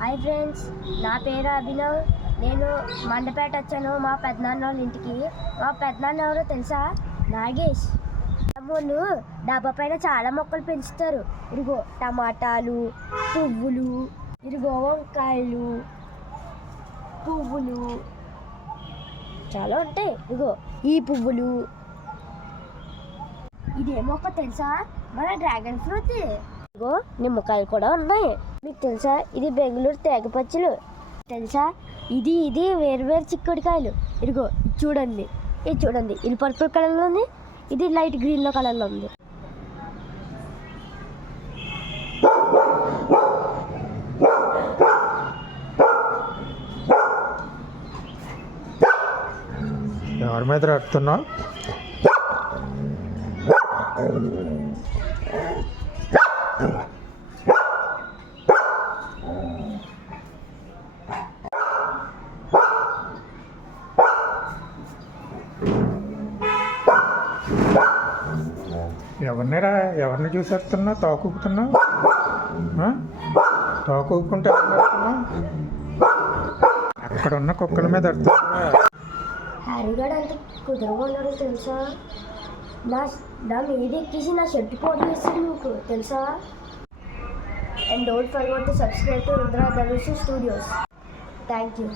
Hi friends, నా పేరు అభినవ్. నేను మండపేట వచ్చాను మా పెద్దనాన్న వాళ్ళ ఇంటికి. మా పెద్దనాన్న ఎవరో తెలుసా? నాగేష్. వాళ్ళు డాబా పైన చాలా మొక్కలు పెంచుతారు. ఇదిగో టమాటాలు, పువ్వులు, ఇదిగో వంకాయలు, పువ్వులు చాలా ఉంటాయి. ఇదిగో ఈ పువ్వులు. ఇది ఏ మొక్క తెలుసా? మన డ్రాగన్ ఫ్రూట్. ఇదిగో నిమ్మకాయలు కూడా ఉన్నాయి. మీకు తెలుసా ఇది బెంగళూరు తేగపచ్చులు తెలుసా? ఇది వేరు వేరు చిక్కుడుకాయలు. ఇదిగో ఇది చూడండి ఇది పర్పుల్ కలర్లో ఉంది, ఇది లైట్ గ్రీన్లో కలర్లో ఉంది. ఎవరి మీద రాడుతున్నావు? ఎవరిని చూసేస్తున్నావు? తోకూపుతున్నావు? తోకూపుకుంటే అక్కడ ఉన్న కుక్కల మీద హ్యారీగాడు అంత కుదరగొన్నాడు తెలుసా? నా మీద ఎక్కేసి నా షర్ట్ పోటీ చేస్తుంది మీకు తెలుసా? And don't forget to subscribe to Rudra Dhanush studios. Thank you.